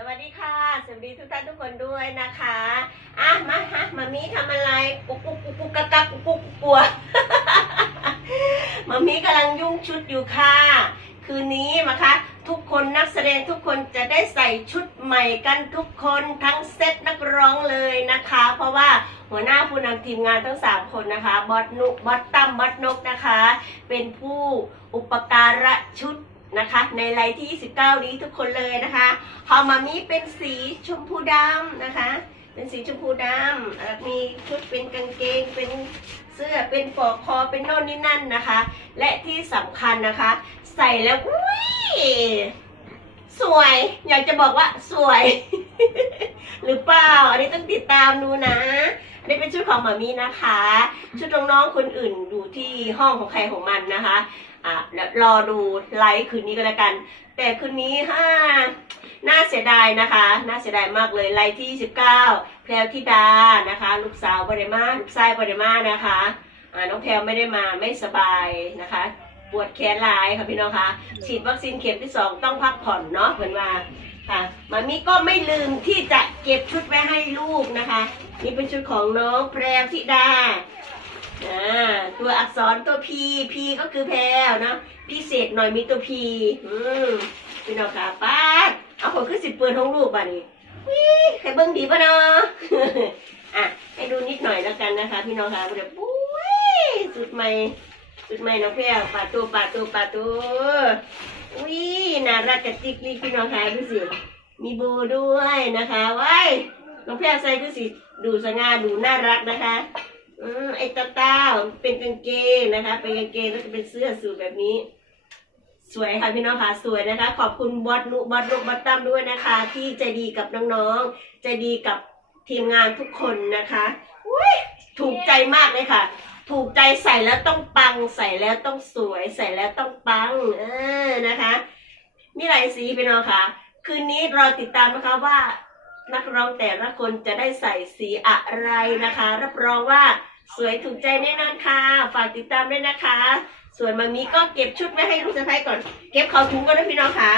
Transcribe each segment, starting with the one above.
สวัสดีค่ะ สวัสดีทุกท่านทุกคนด้วยนะคะ อะ มาฮะมามีทำอะไร กุกกุกกุกกุกกักกักกุกกุกกุกกัวมามีกำลังยุ่งชุดอยู่ค่ะ คืนนี้นะคะ ทุกคนนักแสดงทุกคนจะได้ใส่ชุดใหม่กันทุกคนทั้งเซตนักร้องเลยนะคะ เพราะว่าหัวหน้าผู้นำทีมงานทั้ง 3 คนนะคะ บอสนุบอสตั้มบอสนกนะคะ เป็นผู้อุปการะชุด นะคะ ในไลน์ที่ 29 นี้ทุกคนเลยนะคะพอมามีเป็นสีชมพูดำนะคะ เป็นสีชมพูดำมีชุดเป็นกางเกงเป็นเสื้อเป็นปลอกคอเป็นโน่นนี่นั่นนะคะ และที่สำคัญนะคะ ใส่แล้วอุ้ยสวย อยากจะบอกว่าสวย หรือเปล่า อันนี้ต้องติดตามดูนะ อันนี้เป็นชุดของหมามีนะคะ ชุดน้องๆคนอื่นอยู่ที่ห้องของใครของมันนะคะ อะแล้วรอดูไลฟ์คืนนี้ก็แล้วกัน แต่คืนนี้ฮ่าน่าเสียดายนะคะ น่าเสียดายมากเลยไลฟ์ที่ 19แพรวธิดานะคะ ลูกสาวบริมาลูกชายบริมานะคะอ่าน้องแพรวไม่ได้มาไม่สบายนะคะปวดแขนหลายค่ะพี่น้องคะฉีดวัคซีนเข็มที่สองต้องพักผ่อนเนาะเหมือนว่าค่ะมามีก็ไม่ลืมที่จะเก็บชุดไว้ให้ลูกนะคะ นี่เป็นชุดของน้องแพรวธิดา อ่าตัวอักษรตัว P P ก็คือแพรวเนาะพิเศษหน่อยมีตัว P อืมพี่น้องค่ะป้าเอาผลขึ้นสิบเปืนของลูกบ้านี่วิให้เบิ้งดีป่ะเนาะอะให้ดูนิดหน่อยแล้วกันนะคะ พี่น้องค่ะเดี๋ยวปุ้ยสุดใหม่สุดใหม่น้องแพรวปาตัวปาตัวปาตัวอุ้ยน่ารักกระจิกลิกพี่น้องค่ะดูสิมีโบด้วยนะคะว้ายน้องแพรวใส่ดูสิดูสง่าดูน่ารักนะคะ อืมไอ้ตาต้าเป็นกางเกงนะคะ เป็นกางเกงแล้วก็เป็นเสื้อสูทแบบนี้ สวยค่ะพี่น้องค่ะสวยนะคะ ขอบคุณบอสนุบอสนุบอสตั้มด้วยนะคะ ที่ใจดีกับน้องๆใจดีกับทีมงานทุกคนนะคะอุ้ยถูกใจมากเลยค่ะ ถูกใจใส่แล้วต้องปังใส่แล้วต้องสวยใส่แล้วต้องปัง เออนะคะมีหลายสีพี่น้องค่ะ คืนนี้รอติดตามนะคะว่านักร้องแต่ละคนจะได้ใส่สีอะไรนะคะ รับรองว่า สวยถูกใจแน่นอนค่ะ ฝากติดตามด้วยนะคะ ส่วนมามีก็เก็บชุดไว้ให้ลูกสะใภ้ก่อน เก็บเข้าถุงก่อนนะพี่น้องค่ะ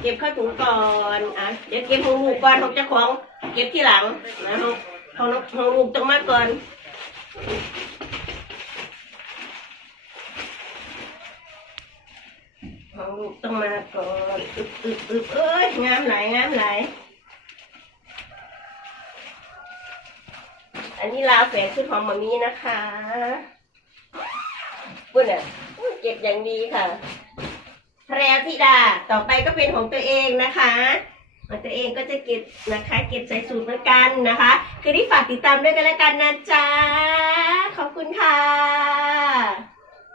เก็บเข้าถุงก่อน อะ เดี๋ยวเก็บของลูกก่อนของเจ้าของ เก็บที่หลังนะของของน้องของลูกต้องมาก่อนของลูกต้องมาก่อน อึบอึบอึบเอ้ยงามไหลงามไหล นนี้ลาวแฝดชุดหอมมามีนะคะปุ่นอะเก็บอย่างดีค่ะ แพรธิดา ต่อไปก็เป็นของตัวเองนะคะของตัวเองก็จะเก็บนะคะ เก็บใส่สูตรเหมือนกันนะคะ คือที่ฝากติดตามด้วยกันแล้วกันนะจ๊ะ ขอบคุณค่ะ